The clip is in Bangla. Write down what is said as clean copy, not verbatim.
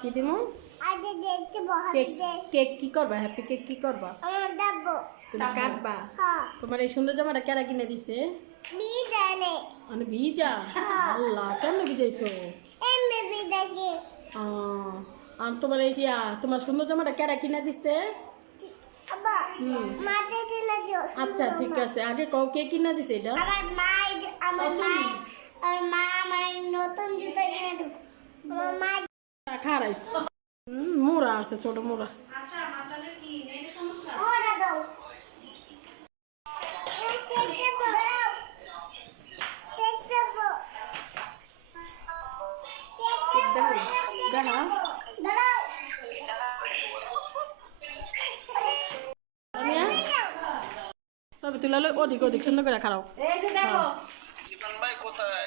কি দিমু? কেক কি করবা? হ্যাপি কেক কি করবা? তুমি কাটবা? তোমার এই সুন্দর জামাটা কেরা কিনে দিছে? মানে ভিজা? আল্লাহ, কেমনে ভিজাইছো? আর তোমার এই তোমার সুন্দর জামাটা কেরা কিনে দিছে? আচ্ছা ঠিক আছে, আগে কও কে কিনে দিছে এটা? নতুন জুতা কিনে দেব। আমার মা খারাইস মোড়া আছে, ছোট মোড়া। ওরা দাও। দেখা ছবি তুলে ওদিক ওদিক সুন্দর করে খারাপ। ভাই কোথায়?